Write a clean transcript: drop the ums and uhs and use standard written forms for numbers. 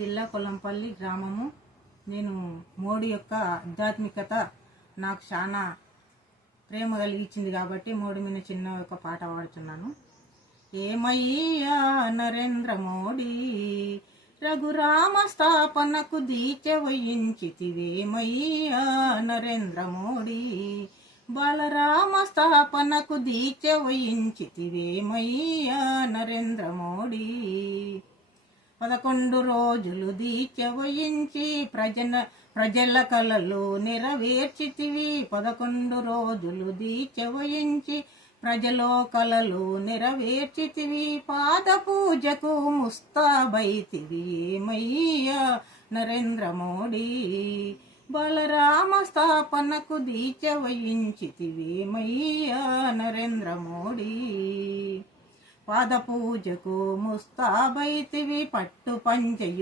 జిల్లా కొల్లంపల్లి గ్రామము. నేను మోడీ యొక్క ఆధ్యాత్మికత నాకు చాలా ప్రేమ కలిగించింది కాబట్టి మోడీ మీద చిన్న ఒక పాట పాడుతున్నాను. ఏమయ్యా నరేంద్ర మోడీ, రఘురామ స్థాపనకు దీక్ష వహించితివేమయ్యా నరేంద్ర మోడీ, బాలరామ స్థాపనకు దీక్ష వహించితివేమయ్యా నరేంద్ర మోడీ. 11 రోజులు దీక్ష వహించి ప్రజల కలలు నెరవేర్చితివి. 11 రోజులు దీక్ష వహించి ప్రజల కలలు నెరవేర్చితివి. పాద పూజకు ముస్తాబైతివి ఏమయ్యా నరేంద్ర మోడీ, బలరామ స్థాపనకు దీక్ష వహించితివేమయ్యా నరేంద్ర మోడీ. పాద పూజకు ముస్తాబైతివి, పట్టు పంచయు